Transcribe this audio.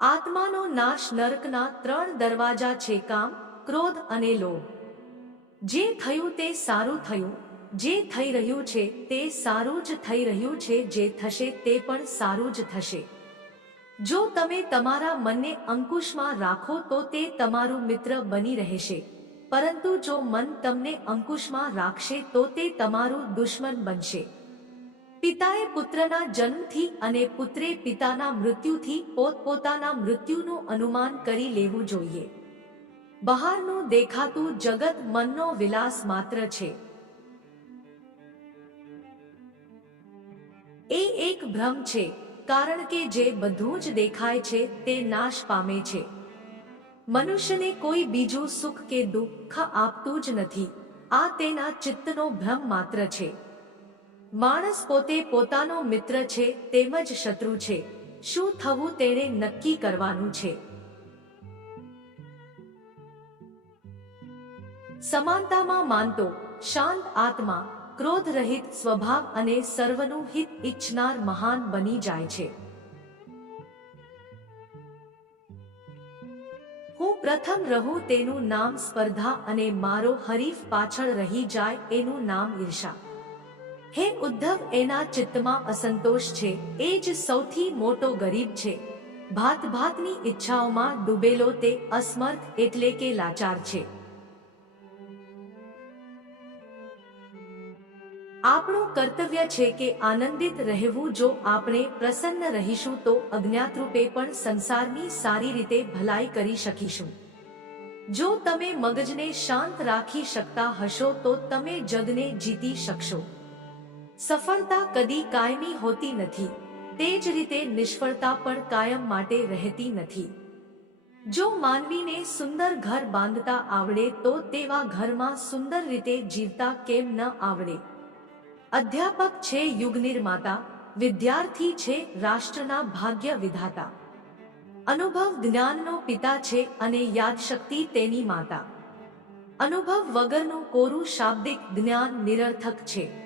આત્માનો નાશ નરકના ત્રણ દરવાજા છે કામ, ક્રોધ અને લોભ. જે થયું તે સારું થયું, જે થઈ રહ્યું છે તે સારું જ થઈ રહ્યું છે, જે થશે તે પણ સારું જ થશે. જો તમે તમારા મનને અંકુશમાં રાખો તો તે તમારું મિત્ર બની રહેશે. પરંતુ જો મન તમને અંકુશમાં રાખશે તો તે તમારું દુશ્મન બનશે. પિતાએ પુત્રના જન્મથી અને પુત્રે પિતાના મૃત્યુથી પોતપોતાના મૃત્યુનું અનુમાન કરી લેવું જોઈએ. બહારનું દેખાતું જગત મનનો વિલાસ માત્ર છે. એ એક ભ્રમ છે, કારણ કે જે બધું જ દેખાય છે તે નાશ પામે છે. મનુષ્યને કોઈ બીજું સુખ કે દુઃખ આપતું જ નથી, આ તેના ચિત્તનો ભ્રમ માત્ર છે. માણસ પોતે પોતાનો મિત્ર છે, તેમજ શત્રુ છે. શું થવું તેણે નક્કી કરવાનું છે? સમાનતામાં માનતો, શાંત આત્મા ક્રોધ રહિત સ્વભાવ અને સર્વનું હિત ઈચ્છનાર મહાન બની જાય છે. હું પ્રથમ રહું તેનું નામ સ્પર્ધા અને મારો હરીફ પાછળ રહી જાય એનું નામ ઈર્ષા. હે ઉદ્ધવ, એના ચિત્તમાં અસંતોષ છે. એ જ સૌથી મોટો ગરીબ છે. ભાત ભાતની ઈચ્છાઓમાં ડૂબેલો તે અસમર્થ એટલે કે લાચાર છે. આપણું કર્તવ્ય છે કે આનંદિત રહેવું. જો આપણે પ્રસન્ન રહીશું, તો અજ્ઞાત રૂપે પણ સંસારની સારી રીતે ભલાઈ કરી શકીશું. જો તમે મગજને શાંત રાખી શકતા હશો, તો તમે જગને જીતી શકશો. સફળતા કદી કાયમી હોતી નથી. તે જ રીતે નિષ્ફળતા પણ કાયમ માટે રહેતી નથી. જો માનવીને સુંદર ઘર બાંધતા આવડે, તો તેવા ઘરમાં સુંદર રીતે જીવતા કેમ ન આવડે? અધ્યાપક છે યુગ નિર્માતા વિદ્યાર્થી છે રાષ્ટ્રના ભાગ્ય વિધાતા. અનુભવ જ્ઞાનનો પિતા છે અને યાદશક્તિ તેની માતા. અનુભવ વગરનું કોરું શાબ્દિક જ્ઞાન નિરર્થક છે.